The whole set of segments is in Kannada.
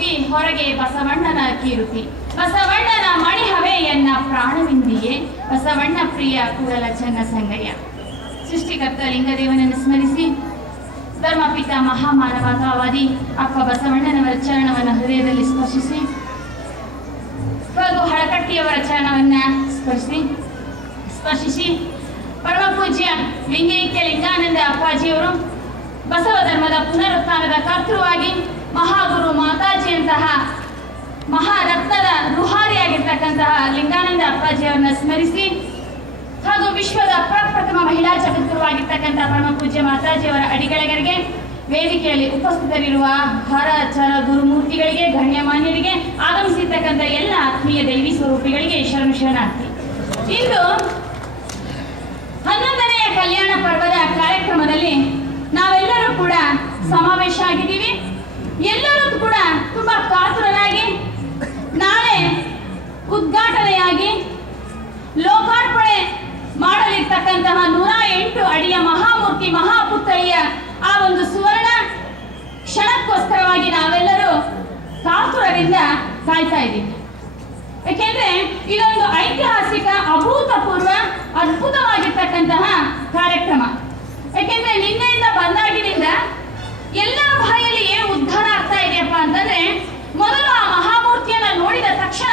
ಮೂರ್ತಿ ಹೊರಗೆ ಬಸವಣ್ಣನ ಕೀರುತಿ, ಬಸವಣ್ಣನ ಮಣಿಹವೆ ಎನ್ನ ಪ್ರಾಣವಿಂದಿಯೇ, ಬಸವಣ್ಣ ಪ್ರಿಯ ಕೂಡಲ ಚನ್ನ ಸಂಗಯ್ಯ. ಸೃಷ್ಟಿಕರ್ತ ಲಿಂಗದೇವನನ್ನು ಸ್ಮರಿಸಿ ಧರ್ಮಪಿತ ಮಹಾಮಾನವತಾವಾದಿ ಅಪ್ಪ ಬಸವಣ್ಣನವರ ಚರಣವನ್ನು ಹೃದಯದಲ್ಲಿ ಸ್ಪರ್ಶಿಸಿ ಹಾಗೂ ಹಳಕಟ್ಟಿಯವರ ಚರಣವನ್ನ ಸ್ಪರ್ಶಿಸಿ ಪರಮ ಪೂಜ್ಯ ಲಿಂಗೈಕ್ಯ ಲಿಂಗಾನಂದ ಅಪ್ಪಾಜಿಯವರು ಬಸವ ಧರ್ಮದ ಪುನರುತ್ಥಾನದ ಕರ್ತೃವಾಗಿ ಮಹಾಗುರು ಮಾತಾಜಿಯಂತಹ ಮಹಾರತ್ನದ ರುಹಾರಿಯಾಗಿರ್ತಕ್ಕಂತಹ ಲಿಂಗಾನಂದ ಅಪ್ಪಾಜಿಯವರನ್ನ ಸ್ಮರಿಸಿ ಹಾಗೂ ವಿಶ್ವದ ಪ್ರಪ್ರಥಮ ಮಹಿಳಾ ಜಗದ್ಗುರುವಾಗಿರ್ತಕ್ಕಂತಹ ಪರಮ ಪೂಜ್ಯ ಮಾತಾಜಿಯವರ ಅಡಿಗಳೆಗರಿಗೆ, ವೇದಿಕೆಯಲ್ಲಿ ಉಪಸ್ಥಿತರಿರುವ ಹರಚರ ಗುರುಮೂರ್ತಿಗಳಿಗೆ, ಗಣ್ಯಮಾನ್ಯರಿಗೆ, ಆಗಮಿಸಿರ್ತಕ್ಕಂಥ ಎಲ್ಲ ಆತ್ಮೀಯ ದೈವಿ ಸ್ವರೂಪಿಗಳಿಗೆ ಶರಣಾರ್ಥಿ. ಇಂದು 11ನೇ ಕಲ್ಯಾಣ ಪರ್ವದ ಕಾರ್ಯಕ್ರಮದಲ್ಲಿ ನಾವೆಲ್ಲರೂ ಕೂಡ ಸಮಾವೇಶ ಆಗಿದ್ದೀವಿ. ಎಲ್ಲರೂ ಕೂಡ ತುಂಬಾ ಕಾತುರರಾಗಿ ನಾಳೆ ಉದ್ಘಾಟನೆಯಾಗಿ ಲೋಕಾರ್ಪಣೆ ಮಾಡಲಿರ್ತಕ್ಕಂತಹ 108 ಅಡಿಯ ಮಹಾಮೂರ್ತಿ ಮಹಾಪುತ್ಥಳಿಯ ಆ ಒಂದು ಸುವರ್ಣ ಕ್ಷಣಕ್ಕೋಸ್ಕರವಾಗಿ ನಾವೆಲ್ಲರೂ ಕಾತುರದಿಂದ ಕಾಯ್ತಾ ಇದ್ದೀವಿ. ಯಾಕೆಂದ್ರೆ ಇದೊಂದು ಐತಿಹಾಸಿಕ, ಅಭೂತಪೂರ್ವ, ಅದ್ಭುತವಾಗಿರ್ತಕ್ಕಂತಹ ಕಾರ್ಯಕ್ರಮ. ಯಾಕೆಂದ್ರೆ ನಿನ್ನೆಯಿಂದ ಬಂದಾಗಿನಿಂದ ಎಲ್ಲರ ಬಾಯಲ್ಲಿ ಏನು ಉದ್ಧಾರ ಆಗ್ತಾ ಇದೆಯಪ್ಪ ಅಂತಂದ್ರೆ, ಮೊದಲು ಆ ಮಹಾಮೂರ್ತಿಯನ್ನ ನೋಡಿದ ತಕ್ಷಣ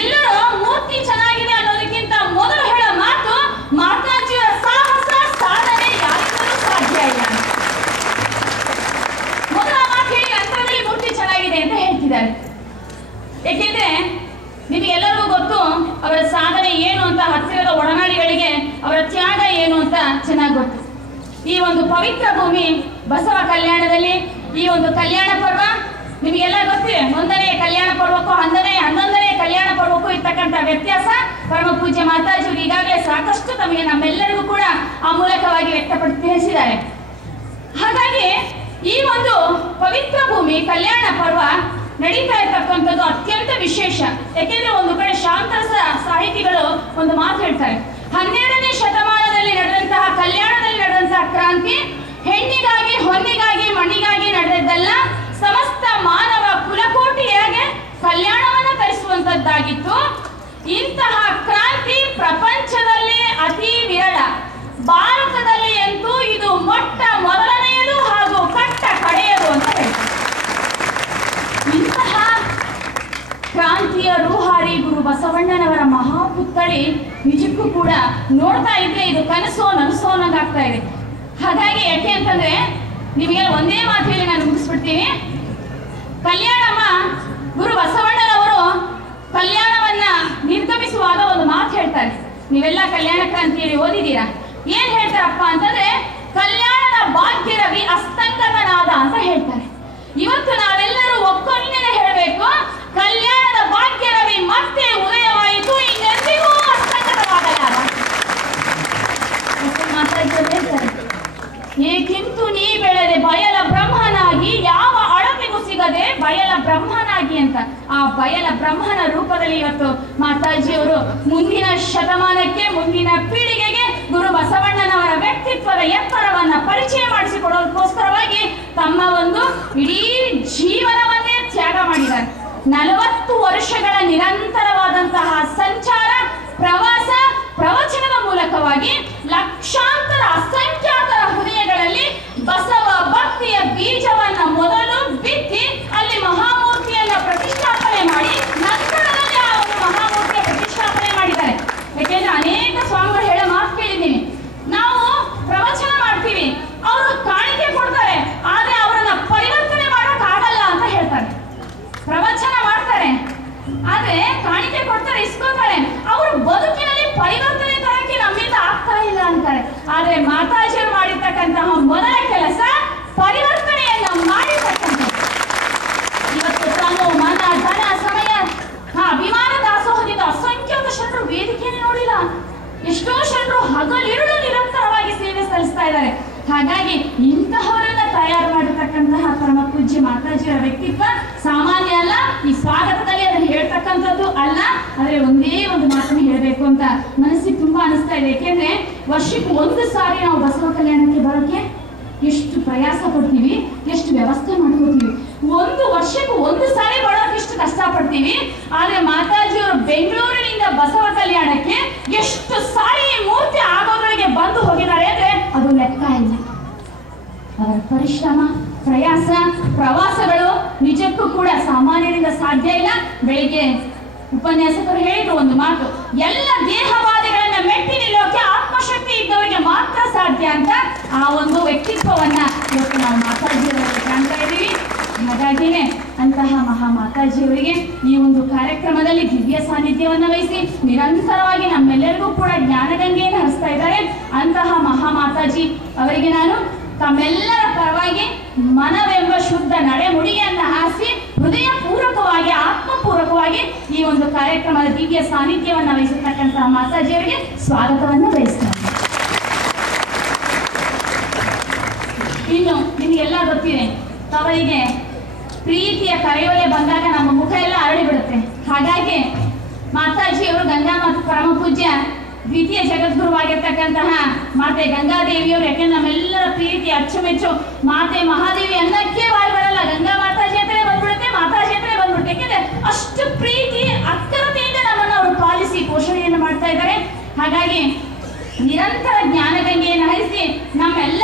ಎಲ್ಲರೂ ಮೂರ್ತಿ ಚೆನ್ನಾಗಿದೆ ಅನ್ನೋದಕ್ಕಿಂತ ಮೊದಲು ಹೇಳೋ ಮಾತು ಮಾತಾಜಿಯವರ ಸಾಹಸ ಸಾಧನೆ ಯಾರಿಗೂ ಸಾಧ್ಯ ಇಲ್ಲ. ಮೊದಲ ಮಾತು ಹೇಳಿ ಅಂತರದಲ್ಲಿ ಮೂರ್ತಿ ಚೆನ್ನಾಗಿದೆ ಅಂತ ಹೇಳ್ತಿದ್ದಾರೆ. ಏಕೆಂದ್ರೆ ನಿಮಗೆಲ್ಲರಿಗೂ ಗೊತ್ತು ಅವರ ಸಾಧನೆ ಏನು ಅಂತ, ಹತ್ತಿರದ ಒಡನಾಡಿಗಳಿಗೆ ಅವರ ತ್ಯಾಗ ಏನು ಅಂತ ಚೆನ್ನಾಗಿ ಗೊತ್ತು. ಈ ಒಂದು ಪವಿತ್ರ ಭೂಮಿ ಬಸವ ಕಲ್ಯಾಣದಲ್ಲಿ ಈ ಒಂದು ಕಲ್ಯಾಣ ಪರ್ವ ನಿಮಗೆಲ್ಲ ಗೊತ್ತಿದೆ. 1ನೇ ಕಲ್ಯಾಣ ಪರ್ವಕ್ಕೂ 11ನೇ ಕಲ್ಯಾಣ ಪರ್ವಕ್ಕೂ ಇರ್ತಕ್ಕಂಥ ವ್ಯತ್ಯಾಸ ಪರಮ ಪೂಜ್ಯ ಮಾತಾಜಿಯವರು ಈಗಾಗಲೇ ಸಾಕಷ್ಟು ತಮಗೆ ನಮ್ಮೆಲ್ಲರಿಗೂ ಕೂಡ ಆ ಮೂಲಕವಾಗಿ ವ್ಯಕ್ತಪಡಿಸಿ ತಿಳಿಸಿದ್ದಾರೆ. ಹಾಗಾಗಿ ಈ ಒಂದು ಪವಿತ್ರ ಭೂಮಿ ಕಲ್ಯಾಣ ಪರ್ವ ನಡೀತಾ ಇರ್ತಕ್ಕಂಥದ್ದು ಅತ್ಯಂತ ವಿಶೇಷ. ಯಾಕೆಂದ್ರೆ ಒಂದು ಕಡೆ ಶಾಂತರಸ ಸಾಹಿತಿಗಳು ಒಂದು ಮಾತು ಹೇಳ್ತಾರೆ, 12ನೇ ಶತಮಾನದಲ್ಲಿ ನಡೆದಂತಹ ಕಲ್ಯಾಣದಲ್ಲಿ ನಡೆದಂತಹ ಕ್ರಾಂತಿ ಹೆಣ್ಣಿಗಾಗಿ, ಹೊನ್ನಿಗಾಗಿ, ಮಣ್ಣಿಗಾಗಿ ನಡೆದದ್ದಲ್ಲ, ಸಮಸ್ತ ಮಾನವ ಕುಲಕೋಟಿಯಾಗೆ ಕಲ್ಯಾಣವನ್ನು ತರಿಸುವಂತದ್ದಾಗಿತ್ತು. ಇಂತಹ ಕ್ರಾಂತಿ ಪ್ರಪಂಚದಲ್ಲಿ ಅತಿ ವಿರಳ, ಭಾರತದಲ್ಲಿ ಅಂತೂ ಇದು ಮೊಟ್ಟ ಮೊದಲನೆಯದು ಹಾಗೂ ಕಟ್ಟ ಕಡೆಯದು ಅಂತ ಹೇಳ್ತಾರೆ. ಇಂತಹ ಕ್ರಾಂತಿಯ ರೂಹಾರಿ ಗುರು ಬಸವಣ್ಣನವರ ಮಹಾಪುತ್ಥಳಿ ನಿಜಕ್ಕೂ ಕೂಡ ನೋಡ್ತಾ ಇದ್ರೆ ಇದು ಕನಸೋ ನನಸೋ ಅನ್ನೋದಾಗ್ತಾ ಇದೆ. ಹಾಗಾಗಿ ಯಾಕೆ ಅಂತಂದ್ರೆ ನಿಮಗೆ ಒಂದೇ ಮಾತು ಹೇಳಿ ನಾನು ಮುಗಿಸ್ಬಿಡ್ತೀನಿ. ಕಲ್ಯಾಣಮ್ಮ ಗುರು ಬಸವಣ್ಣನವರು ಕಲ್ಯಾಣವನ್ನ ನಿರ್ಗಮಿಸುವಾಗ ಒಂದು ಮಾತು ಹೇಳ್ತಾರೆ. ನೀವೆಲ್ಲ ಕಲ್ಯಾಣ ಕ್ರಾಂತಿಯಲ್ಲಿ ಓದಿದ್ದೀರಾ. ಏನ್ ಹೇಳ್ತಾರಪ್ಪ ಅಂತಂದ್ರೆ, ಕಲ್ಯಾಣದ ಭಾಗ್ಯರವಿ ಅಸ್ತಂಗತನಾದ ಅಂತ ಹೇಳ್ತಾರೆ. ಇವತ್ತು ನಾವೆಲ್ಲರೂ ಒಕ್ಕೊನ್ನೇನೆ ಹೇಳಬೇಕು, ಕಲ್ಯಾಣದ ಭಾಗ್ಯರವಿ ಮತ್ತೆ ಉದಯವಾಯಿತು, ಇನ್ನೆಂದಿಗೂ ಅಸ್ತಂಗತವಾಗಲಾರ. ಹೇಳ್ತಾರೆ, ಏಕಿಂತು ನೀ ಬೆಳೆದೆ ಬಯಲ ಬ್ರಹ್ಮನಾಗಿ, ಯಾವ ಅಳತೆಗೂ ಸಿಗದೆ ಬಯಲ ಬ್ರಹ್ಮನಾಗಿ ಅಂತ. ಆ ಬಯಲ ಬ್ರಹ್ಮನ ರೂಪದಲ್ಲಿ ಇವತ್ತು ಮಾತಾಜಿಯವರು ಮುಂದಿನ ಶತಮಾನಕ್ಕೆ, ಮುಂದಿನ ಪೀಳಿಗೆಗೆ ಗುರು ಬಸವಣ್ಣನವರ ವ್ಯಕ್ತಿತ್ವದ ಎತ್ತರವನ್ನ ಪರಿಚಯ ಮಾಡಿಸಿಕೊಡೋದಕ್ಕೋಸ್ಕರವಾಗಿ ತಮ್ಮ ಒಂದು ಇಡೀ ಜೀವನವನ್ನೇ ತ್ಯಾಗ ಮಾಡಿದ್ದಾರೆ. 40 ವರ್ಷಗಳ ನಿರಂತರವಾದಂತಹ ಸಂಚಾರ, ಪ್ರವಾಸ, ಪ್ರವಚನದ ಮೂಲಕವಾಗಿ ಲಕ್ಷಾಂತರ ಅಸಂಖ್ಯಾತರ ಹೃದಯಗಳಲ್ಲಿ ಬಸವ ಭಕ್ತಿಯ ಬೀಜವನ್ನ ಮೊದಲು ಬಿತ್ತಿ ಅಲ್ಲಿ ಮಹಾಮೂರ್ತಿಯನ್ನ ಪ್ರತಿಷ್ಠಾಪನೆ ಮಾಡಿ ನಂತರದಲ್ಲಿ ಆ ಒಂದು ಮಹಾಮೂರ್ತಿಯ ಪ್ರತಿಷ್ಠಾಪನೆ ಮಾಡಿದ್ದಾರೆ. ಯಾಕೆಂದ್ರೆ ಅನೇಕ ಸ್ವಾಮಿಗಳು ಹೇಳೋ ಮಾತು ಕೇಳಿದ್ದೀನಿ, ನಾವು ಪ್ರವಚನ ಮಾಡ್ತೀವಿ, ಅವರು ಕಾಣಿಕೆ ಕೊಡ್ತಾರೆ, ಆದ್ರೆ ಅವರನ್ನ ಪರಿವರ್ತನೆ ಮಾಡೋಕ್ ಆಗಲ್ಲ ಅಂತ ಹೇಳ್ತಾರೆ. ಪ್ರವಚನ ಮಾಡ್ತಾರೆ, ಆದ್ರೆ ಕಾಣಿಕೆ ಕೊಡ್ತಾರೆ, ಇಸ್ಕೊತಾರೆ, ಅವರು ಬದುಕಿನಲ್ಲಿ ಪರಿವರ್ತನೆ ತರಕ್ಕೆ ನಮ್ಮಿಂದ ಆಗ್ತಾ ಇಲ್ಲ ಅಂತಾರೆ. ಆದ್ರೆ ಮಾತಾಜಿಯವರು ಮಾಡಿರ್ತಕ್ಕಂತಹ ಮೊದಲ ಕೆಲಸ ಪರಿವರ್ತನೆಯನ್ನ ಮಾಡಿರ್ತಕ್ಕಂಥ. ಇವತ್ತು ತಮ್ಮ ಮನ, ಧನ, ಸಮಯ, ಅಭಿಮಾನ ದಾಸೋಹದಿಂದ ಅಸಂಖ್ಯಾತ ಶರಣರು ವೇದಿಕೆಯನ್ನು ನೋಡಿಲ್ಲ. ಎಷ್ಟೋ ಶರಣರು ಹಗಲಿರುಳು ನಿರಂತರವಾಗಿ ಸೇವೆ ಸಲ್ಲಿಸ್ತಾ ಇದ್ದಾರೆ. ಹಾಗಾಗಿ ಇಂತಹವರನ್ನ ತಯಾರು ಮಾಡಿರ್ತಕ್ಕಂತಹ ಪರಮ ಪೂಜ್ಯ ಮಾತಾಜಿಯವರ ವ್ಯಕ್ತಿತ್ವ ಸಾಮಾನ್ಯ ಅಲ್ಲ. ಈ ಸ್ವಾಗತದಲ್ಲಿ ಅದನ್ನು ಹೇಳ್ತಕ್ಕಂಥದ್ದು ಅಲ್ಲ, ಆದ್ರೆ ಒಂದೇ ಒಂದು ಮಾತನ್ನು ಹೇಳಬೇಕು ಅಂತ ಮನಸ್ಸಿಗೆ ತುಂಬಾ ಅನಿಸ್ತಾ ಇದೆ. ಯಾಕೆಂದ್ರೆ ವರ್ಷಕ್ಕೆ 1 ಸಾರಿ ನಾವು ಬಸವ ಕಲ್ಯಾಣಕ್ಕೆ ಬರೋಕೆ ಎಷ್ಟು ಪ್ರಯಾಸ ಪಡ್ತೀವಿ, ಎಷ್ಟು ವ್ಯವಸ್ಥೆ ಮಾಡ್ಕೋತೀವಿ. 1 ವರ್ಷಕ್ಕೆ 1 ಸಾರಿ ನೋಡ್ತೀವಿ. ಆದ್ರೆ ಮಾತಾಜಿಯವರು ಬೆಂಗಳೂರಿನಿಂದ ಬಸವ ಕಲ್ಯಾಣಕ್ಕೆ ಎಷ್ಟು ಸಾರಿ ಈ ಮೂರ್ತಿ ಆಗೋದ್ರೊಳಗೆ ಬಂದು ಹೋಗಿದ್ದಾರೆ ಅಂದ್ರೆ ಅದು ಲೆಕ್ಕ ಇಲ್ಲ. ಅವರ ಪರಿಶ್ರಮ, ಪ್ರಯಾಸ, ಪ್ರವಾಸಗಳು ನಿಜಕ್ಕೂ ಕೂಡ ಸಾಮಾನ್ಯರಿಂದ ಸಾಧ್ಯ ಇಲ್ಲ. ಬೆಳಿಗ್ಗೆ ಉಪನ್ಯಾಸಕರು ಹೇಳಿದ್ರು ಒಂದು ಮಾತು, ಎಲ್ಲ ದೇಹವಾದಿಗಳನ್ನ ಮೆಟ್ಟಿ ನಿಲ್ಲೋಕೆ ಆತ್ಮಶಕ್ತಿ ಇದ್ದವರಿಗೆ ಮಾತ್ರ ಸಾಧ್ಯ ಅಂತ. ಆ ಒಂದು ವ್ಯಕ್ತಿತ್ವವನ್ನ ಇವತ್ತು ನಾವು ಮಾತಾಜಿಯವರಿಗೆ ಕಾಣ್ತಾ ಇದ್ದೀವಿ. ಹಾಗಾಗಿನೇ ಅಂತಹ ಮಹಾ ಮಾತಾಜಿಯವರಿಗೆ ಈ ಒಂದು ಕಾರ್ಯಕ್ರಮದಲ್ಲಿ ದಿವ್ಯ ಸಾನ್ನಿಧ್ಯವನ್ನ ವಹಿಸಿ ನಿರಂತರವಾಗಿ ನಮ್ಮೆಲ್ಲರಿಗೂ ಕೂಡ ಜ್ಞಾನಗಂಗೆಯನ್ನು ಹರಿಸ್ತಾ ಇದ್ದಾರೆ. ಅಂತಹ ಮಹಾ ಮಾತಾಜಿ ಅವರಿಗೆ ನಾನು ತಮ್ಮೆಲ್ಲರ ಪರವಾಗಿ ಮನವೆಂಬ ಶುದ್ಧ ನಡೆನುಡಿಯನ್ನ ಹಾರಿಸಿ ಹೃದಯ ಪೂರ್ವಕವಾಗಿ, ಆತ್ಮಪೂರ್ವಕವಾಗಿ ಈ ಒಂದು ಕಾರ್ಯಕ್ರಮದ ದಿವ್ಯ ಸಾನ್ನಿಧ್ಯವನ್ನ ವಹಿಸತಕ್ಕಂತಹ ಮಾತಾಜಿಯವರಿಗೆ ಸ್ವಾಗತವನ್ನು ಬಯಸ್ತಾರೆ. ಇನ್ನು ನಿಮಗೆಲ್ಲ ಗೊತ್ತಿದೆ, ತವರಿಗೆ ಪ್ರೀತಿಯ ಕರೆಯೋಲೆ ಬಂದಾಗ ನಮ್ಮ ಮುಖ ಎಲ್ಲ ಅರಳಿ ಬಿಡುತ್ತೆ. ಹಾಗಾಗಿ ಮಾತಾಜಿಯವರು ಗಂಗಾ ಮತ್ತು ಪರಮ ಪೂಜ್ಯ ದ್ವಿತೀಯ ಜಗದ್ಗುರುವಾಗಿರ್ತಕ್ಕಂತಹ ಮಾತೆ ಗಂಗಾದೇವಿಯವರು, ಯಾಕೆಂದ್ರೆ ನಮ್ಮೆಲ್ಲರ ಪ್ರೀತಿ ಅಚ್ಚುಮೆಚ್ಚು ಮಾತೆ ಮಹಾದೇವಿ ಅನ್ನಕ್ಕೆ ಬಾಯಿ ಬರಲ್ಲ, ಗಂಗಾ ಮಾತಾಜಿ ಅಂತಲೇ ಬಂದ್ಬಿಡುತ್ತೆ, ಮಾತಾಜಿ ಅಂತಲೇ ಬಂದ್ಬಿಡುತ್ತೆ. ಯಾಕೆಂದ್ರೆ ಅಷ್ಟು ಪ್ರೀತಿ ಅಕ್ಕರತೆಯಿಂದ ನಮ್ಮನ್ನು ಅವರು ಪಾಲಿಸಿ ಪೋಷಣೆಯನ್ನು ಮಾಡ್ತಾ ಇದ್ದಾರೆ. ಹಾಗಾಗಿ ನಿರಂತರ ಜ್ಞಾನಗಂಗೆಯನ್ನು ಹರಿಸಿ ನಮ್ಮೆಲ್ಲ